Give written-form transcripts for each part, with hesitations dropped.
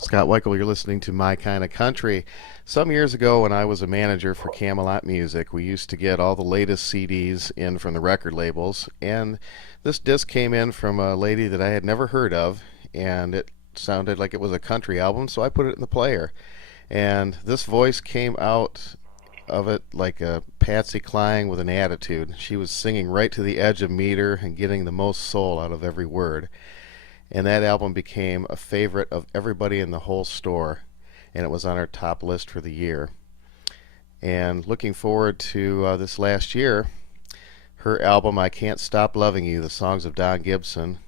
Scott Weichel, you're listening to My Kind of Country. Some years ago, when I was a manager for Camelot Music, we used to get all the latest CDs in from the record labels, and this disc came in from a lady that I had never heard of, and it sounded like it was a country album, so I put it in the player. And this voice came out of it like a Patsy Cline with an attitude. She was singing right to the edge of meter and getting the most soul out of every word. And that album became a favorite of everybody in the whole store, and it was on our top list for the year. And looking forward to this last year, her album I Can't Stop Loving You, the songs of Don Gibson,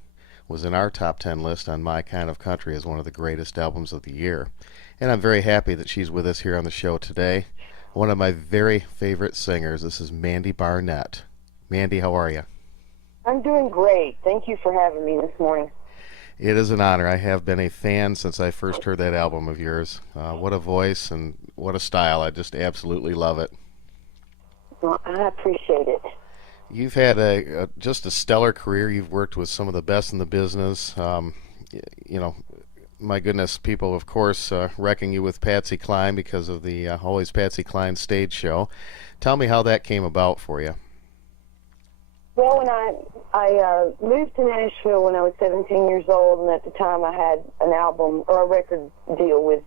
was in our top 10 list on My Kind of Country as one of the greatest albums of the year. And I'm very happy that she's with us here on the show today. One of my very favorite singers. This is Mandy Barnett. Mandy, how are you? I'm doing great. Thank you for having me this morning. It is an honor. I have been a fan since I first heard that album of yours. What a voice and what a style. I just absolutely love it. Well, I appreciate it. You've had just a stellar career. You've worked with some of the best in the business. You know, my goodness, people, of course, wrecking you with Patsy Cline because of the Always Patsy Cline stage show. Tell me how that came about for you. Well, when I moved to Nashville when I was 17 years old, and at the time I had an album or a record deal with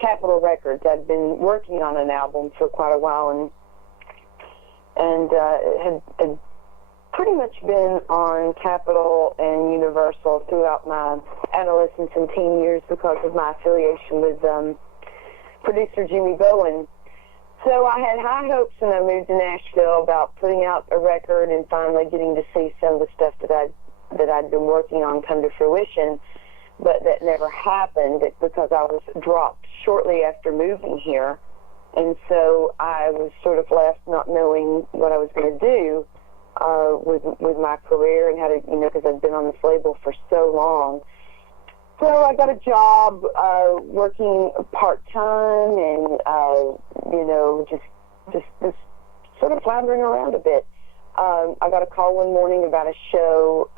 Capitol Records. I'd been working on an album for quite a while, and had pretty much been on Capitol and Universal throughout my adolescence and teen years because of my affiliation with producer Jimmy Bowen. So I had high hopes when I moved to Nashville about putting out a record and finally getting to see some of the stuff that I'd been working on come to fruition, but that never happened because I was dropped shortly after moving here, and so I was sort of left not knowing what I was going to do with my career and how to, because I'd been on this label for so long. So I got a job working part-time and, just sort of floundering around a bit. I got a call one morning about a show.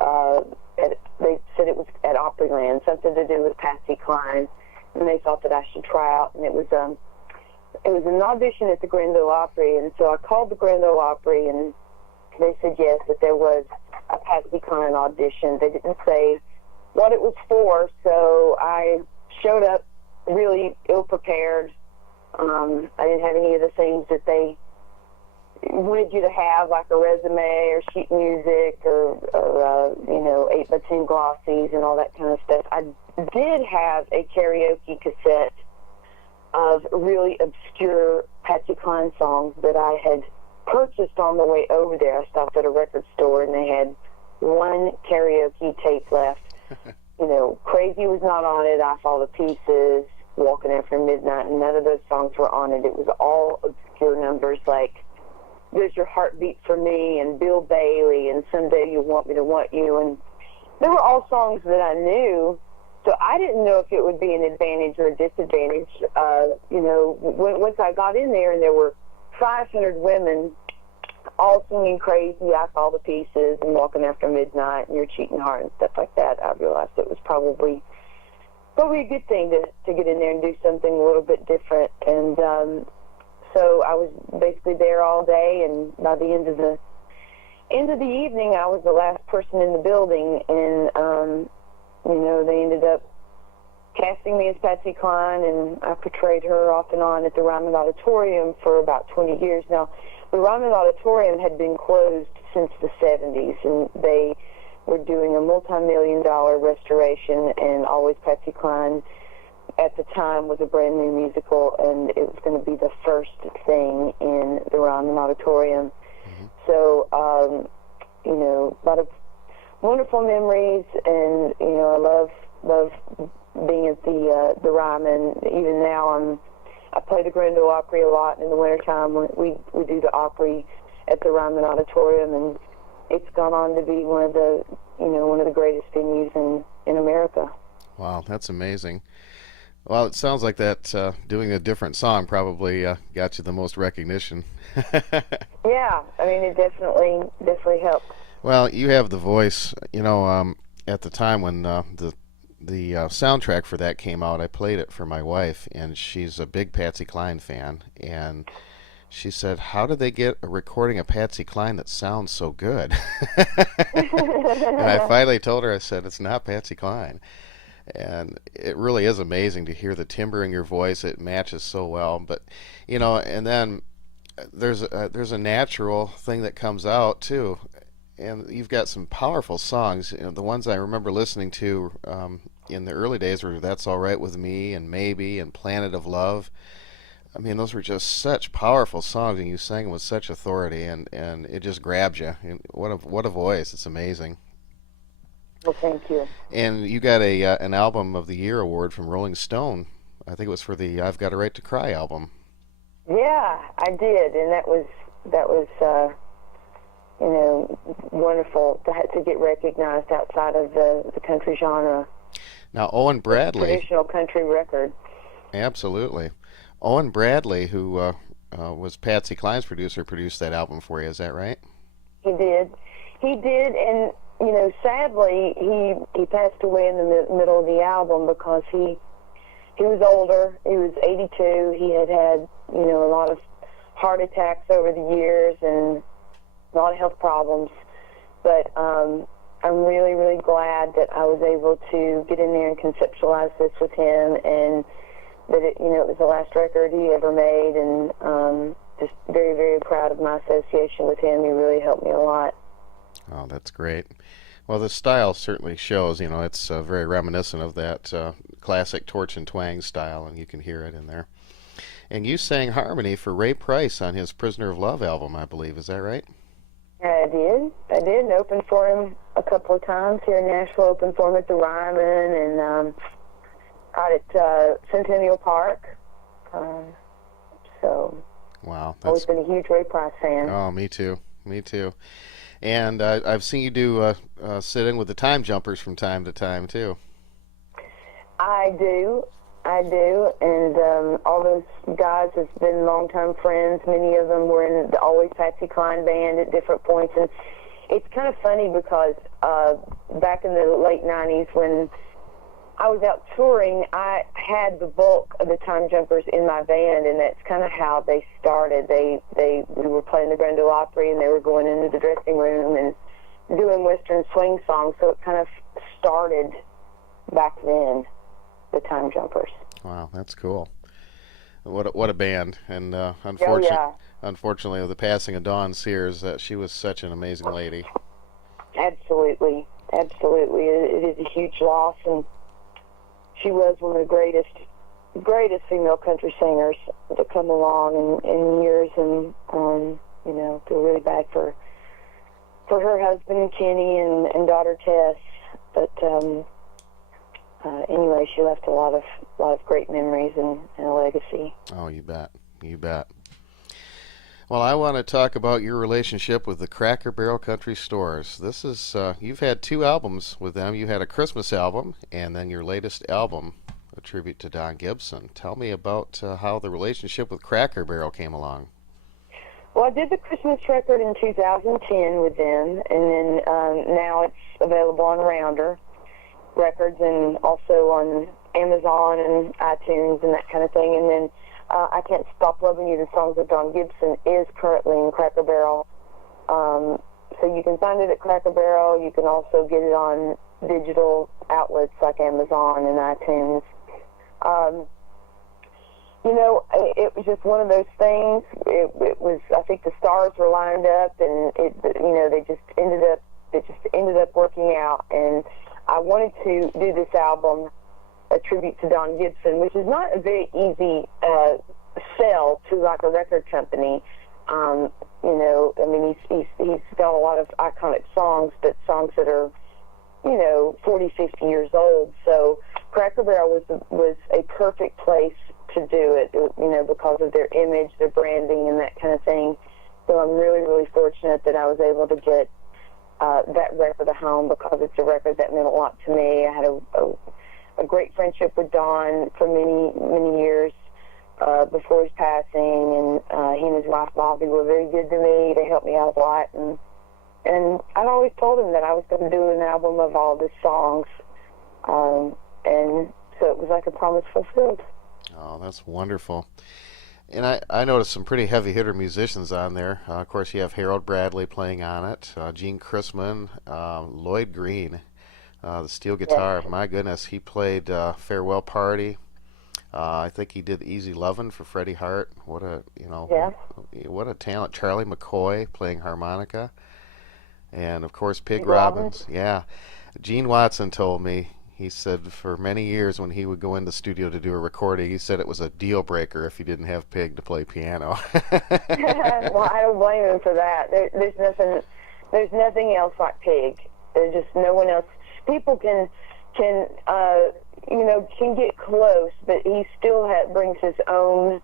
They said it was at Opryland, something to do with Patsy Cline, and they thought that I should try out. And it was an audition at the Grand Ole Opry, and so I called the Grand Ole Opry, and they said yes, that there was a Patsy Cline audition. They didn't say what it was for, so I showed up really ill-prepared. I didn't have any of the things that they wanted you to have, like a resume or sheet music or 8x10 glossies and all that kind of stuff. I did have a karaoke cassette of really obscure Patsy Cline songs that I had purchased on the way over there. I stopped at a record store, and they had one karaoke tape left. Crazy was not on it. I Fall to Pieces, Walking After Midnight, and none of those songs were on it. It was all obscure numbers like There's Your Heartbeat for Me and Bill Bailey and Someday You Want Me to Want You. And they were all songs that I knew, so I didn't know if it would be an advantage or a disadvantage. Once I got in there and there were 500 women all singing Crazy, I Fall to Pieces, and Walking After Midnight, and Your Cheating Heart, and stuff like that, I realized it was probably a good thing to get in there and do something a little bit different. And so I was basically there all day, and by the end of the evening, I was the last person in the building, and they ended up casting me as Patsy Cline, and I portrayed her off and on at the Ryman Auditorium for about 20 years. Now, the Ryman Auditorium had been closed since the 70s, and they were doing a multi-million-dollar restoration, and Always Patsy Cline at the time was a brand new musical, and it was going to be the first thing in the Ryman Auditorium. Mm-hmm. So, a lot of wonderful memories, and, I love being at the Ryman. Even now, I play the Grand Ole Opry a lot in the wintertime. We do the Opry at the Ryman Auditorium, and it's gone on to be one of the greatest venues in America. Wow, that's amazing. Well, it sounds like that doing a different song probably got you the most recognition. Yeah, it definitely helped. Well, you have the voice. At the time when the the soundtrack for that came out, I played it for my wife, and she's a big Patsy Cline fan. And she said, "How did they get a recording of Patsy Cline that sounds so good?" And I finally told her, I said, "It's not Patsy Cline." And it really is amazing to hear the timbre in your voice. It matches so well. But, and then there's a natural thing that comes out too. And you've got some powerful songs. The ones I remember listening to in the early days were "That's All Right with Me" and "Maybe" and "Planet of Love." I mean, those were just such powerful songs, and you sang them with such authority, and it just grabs you. And what a voice! It's amazing. Well, thank you. And you got a an Album of the Year award from Rolling Stone. I think it was for the "I've Got a Right to Cry" album. Yeah, I did, and that was wonderful to get recognized outside of the country genre. Now, Owen Bradley, traditional country record. Absolutely. Owen Bradley, who was Patsy Cline's producer, produced that album for you. Is that right? He did. He did, and sadly, he passed away in the middle of the album because he was older. He was 82. He had a lot of heart attacks over the years and a lot of health problems. But I'm really, really glad that I was able to get in there and conceptualize this with him, and that it was the last record he ever made, and just very, very proud of my association with him. He really helped me a lot. Oh, that's great. Well, the style certainly shows. It's very reminiscent of that classic torch and twang style, and you can hear it in there. And you sang harmony for Ray Price on his "Prisoner of Love" album, I believe. Is that right? I did. Opened for him a couple of times here in Nashville. Opened for him at the Ryman and out at Centennial Park. So, wow, always been a huge Ray Price fan. Oh, me too. And I've seen you do sit-in with the Time Jumpers from time to time, too. I do, and all those guys have been longtime friends. Many of them were in the Always Patsy Cline band at different points, and it's kind of funny because back in the late 90s when I was out touring, I had the bulk of the Time Jumpers in my band, and that's kind of how they started. We were playing the Grand Ole Opry, and they were going into the dressing room and doing Western swing songs, so it kind of started back then, the Time Jumpers. Wow, that's cool. What a band. And unfortunately, with the passing of Dawn Sears, she was such an amazing lady. Absolutely. It is a huge loss, and she was one of the greatest female country singers to come along in years, and feel really bad for her husband Kenny and daughter Tess. But anyway, she left a lot of great memories and a legacy. Oh, you bet. Well, I want to talk about your relationship with the Cracker Barrel Country Stores. This is you've had 2 albums with them. You had a Christmas album, and then your latest album, a tribute to Don Gibson. Tell me about how the relationship with Cracker Barrel came along. Well, I did the Christmas record in 2010 with them, and then now it's available on Rounder Records and also on Amazon and iTunes and that kind of thing. And then I Can't Stop Loving You, the songs of Don Gibson, is currently in Cracker Barrel. So you can find it at Cracker Barrel. You can also get it on digital outlets like Amazon and iTunes. It was just one of those things. It was, I think the stars were lined up, and they just ended up working out. And I wanted to do this album, a tribute to Don Gibson, which is not a very easy sell to like a record company. He's got a lot of iconic songs, but songs that are 40, 50 years old. So Cracker Barrel was a perfect place to do it, because of their image, their branding, and that kind of thing. So I'm really, really fortunate that I was able to get that record at home, because it's a record that meant a lot to me. I had a great friendship with Don for many, many years before his passing, and he and his wife Bobby were very good to me. They helped me out a lot, and I'd always told him that I was going to do an album of all his songs. promise fulfilled. Oh, that's wonderful. And I noticed some pretty heavy hitter musicians on there. Of course, you have Harold Bradley playing on it, Gene Chrisman, Lloyd Green, the steel Yes. guitar. My goodness, he played Farewell Party. I think he did Easy Lovin' for Freddie Hart. What a Yeah. what a talent. Charlie McCoy playing harmonica, and of course Pig Big Robbins. Robbins. Yeah, Gene Watson told me. He said for many years when he would go in the studio to do a recording, he said it was a deal breaker if he didn't have Pig to play piano. Well, I don't blame him for that. There's nothing else like Pig. There's just no one else. People can get close, but he still brings his own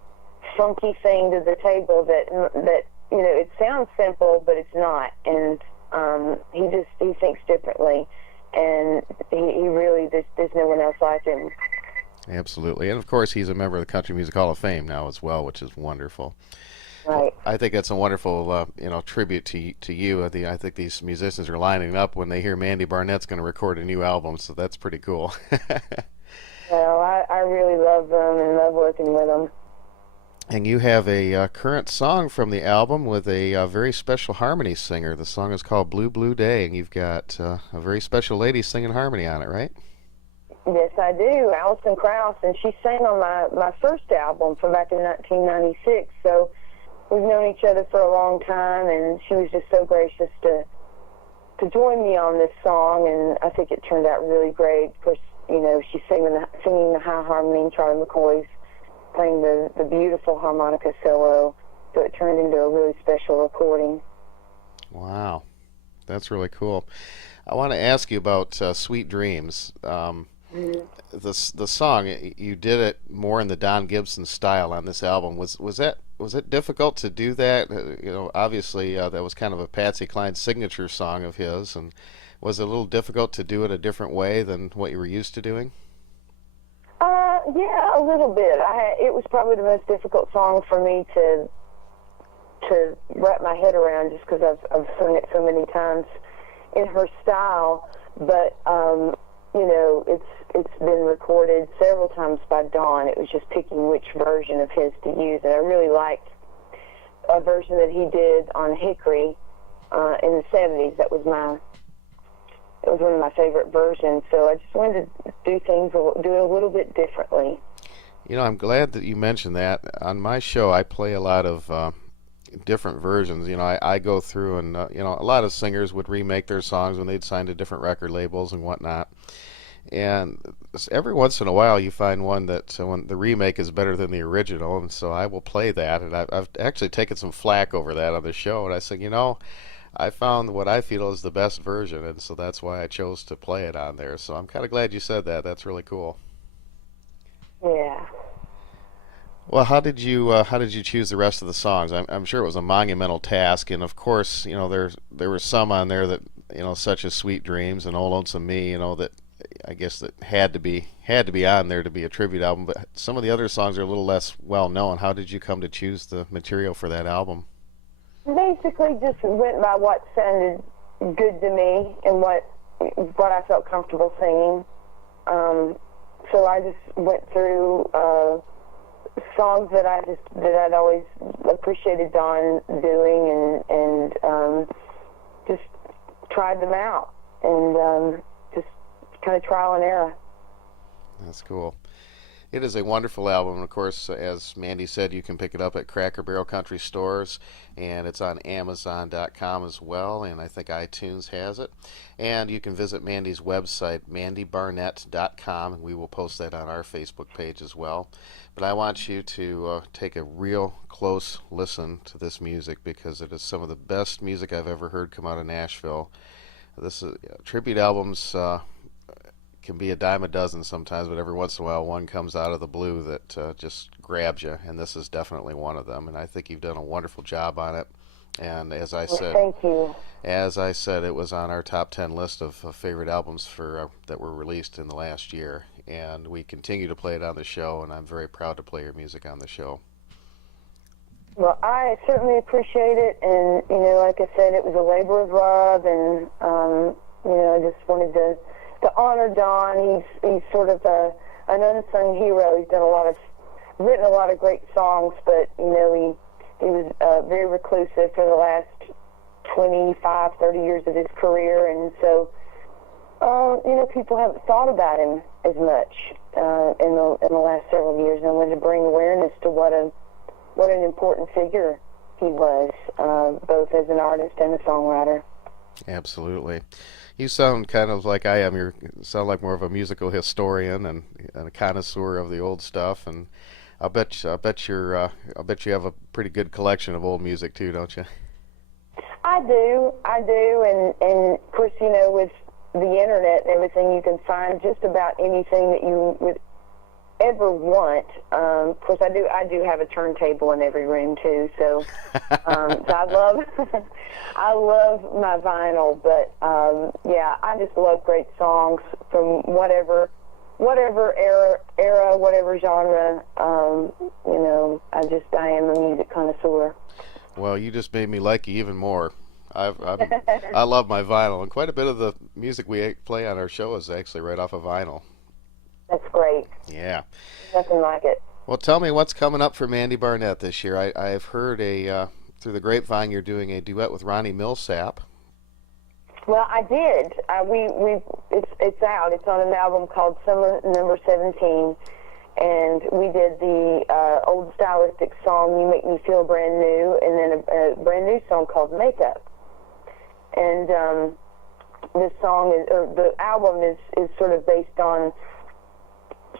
funky thing to the table that it sounds simple, but it's not. And he thinks differently, and he really there's no one else like him. Absolutely, and of course he's a member of the Country Music Hall of Fame now as well, which is wonderful. Right. I think that's a wonderful, tribute to you. I think these musicians are lining up when they hear Mandy Barnett's going to record a new album, so that's pretty cool. Well, I really love them and love working with them. And you have a current song from the album with a very special harmony singer. The song is called Blue Blue Day, and you've got a very special lady singing harmony on it, right? Yes, I do. Alison Krauss, and she sang on my first album from back in 1996. So we've known each other for a long time, and she was just so gracious to join me on this song, and I think it turned out really great. Of course, she's singing the high harmony. Charlie McCoy's playing the beautiful harmonica solo, so it turned into a really special recording. Wow, that's really cool. I want to ask you about Sweet Dreams. The song, you did it more in the Don Gibson style on this album. Was it difficult to do that? Obviously that was kind of a Patsy Cline signature song of his, and was it a little difficult to do it a different way than what you were used to doing? Yeah, a little bit. It was probably the most difficult song for me to wrap my head around, just because I've sung it so many times in her style. But it's been recorded several times by Don. It was just picking which version of his to use, and I really liked a version that he did on Hickory in the '70s. It was one of my favorite versions. So I just wanted to do it a little bit differently. I'm glad that you mentioned that. On my show, I play a lot of different versions. I go through and a lot of singers would remake their songs when they'd signed to different record labels and whatnot. And every once in a while, you find one that when the remake is better than the original, and so I will play that. And I've actually taken some flack over that on the show, and I said, I found what I feel is the best version, and so that's why I chose to play it on there. So I'm kind of glad you said that. That's really cool. Yeah. Well, how did you choose the rest of the songs? I'm sure it was a monumental task, and of course, there were some on there that such as Sweet Dreams and Old Lonesome Me, that I guess that had to be on there to be a tribute album. But some of the other songs are a little less well known. How did you come to choose the material for that album? Basically, just went by what sounded good to me and what I felt comfortable singing. So I just went through songs that I'd always appreciated Don doing, and just tried them out, and just kind of trial and error. That's cool. It is a wonderful album, and of course, as Mandy said, you can pick it up at Cracker Barrel Country Stores, and it's on Amazon.com as well, and I think iTunes has it. And you can visit Mandy's website, mandybarnett.com, and we will post that on our Facebook page as well. But I want you to take a real close listen to this music, because it is some of the best music I've ever heard come out of Nashville. This tribute albums can be a dime a dozen sometimes, but every once in a while one comes out of the blue that just grabs you, and this is definitely one of them. And I think you've done a wonderful job on it. And as I said, thank you. As I said, it was on our top 10 list of favorite albums that were released in the last year, and we continue to play it on the show, and I'm very proud to play your music on the show. Well, I certainly appreciate it, and like I said, it was a labor of love, and I just wanted to to honor Don. He's sort of an unsung hero. He's written a lot of great songs, but he was very reclusive for the last 25, 30 years of his career, and so people haven't thought about him as much in the last several years. And I wanted to bring awareness to what an important figure he was, both as an artist and a songwriter. Absolutely. You sound kind of like I am. You sound like more of a musical historian and a connoisseur of the old stuff. And I bet you have a pretty good collection of old music too, don't you? I do, and of course, with the internet and everything, you can find just about anything that you would ever want. Of course, I do have a turntable in every room too. So, so I love my vinyl. But yeah, I just love great songs from whatever era, whatever genre. I am a music connoisseur. Well, you just made me like you even more. I love my vinyl, and quite a bit of the music we play on our show is actually right off of vinyl. That's great. Yeah. Nothing like it. Well, tell me what's coming up for Mandy Barnett this year. I've heard through the grapevine you're doing a duet with Ronnie Millsap. Well, I did. It's out. It's on an album called Summer Number 17, and we did the old stylistic song "You Make Me Feel Brand New," and then a brand new song called "Makeup." And the album is sort of based on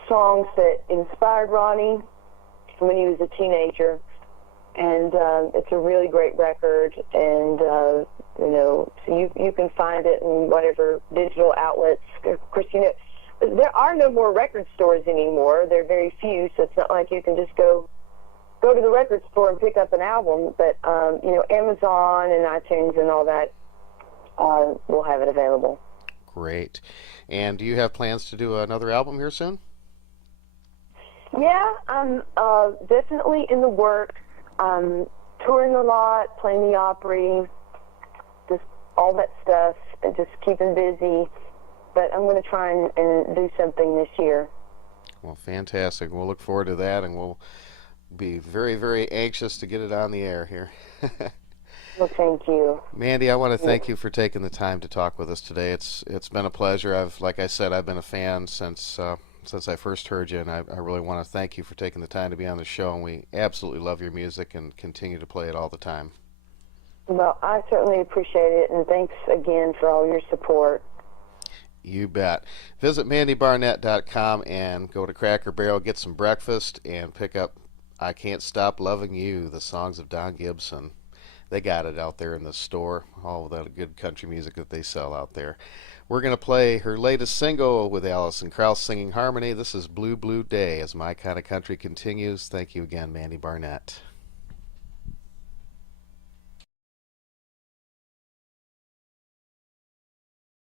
songs that inspired Ronnie when he was a teenager, and it's a really great record. And so you can find it in whatever digital outlets. Of course, there are no more record stores anymore. There are very few, so it's not like you can just go to the record store and pick up an album. But Amazon and iTunes and all that will have it available. Great. And do you have plans to do another album here soon? Yeah, I'm definitely in the work. Touring a lot, playing the Opry, just all that stuff, and just keeping busy. But I'm going to try and do something this year. Well, fantastic. We'll look forward to that, and we'll be very, very anxious to get it on the air here. Well, thank you. Mandy, I want to thank you for taking the time to talk with us today. It's been a pleasure. Like I said, I've been a fan since I first heard you, and I really want to thank you for taking the time to be on the show, and we absolutely love your music and continue to play it all the time. Well, I certainly appreciate it, and thanks again for all your support. You bet. Visit MandyBarnett.com and go to Cracker Barrel, get some breakfast, and pick up I Can't Stop Loving You, the songs of Don Gibson. They got it out there in the store, all that good country music that they sell out there. We're going to play her latest single with Alison Krauss singing harmony. This is Blue Blue Day as My Kind of Country continues. Thank you again, Mandy Barnett.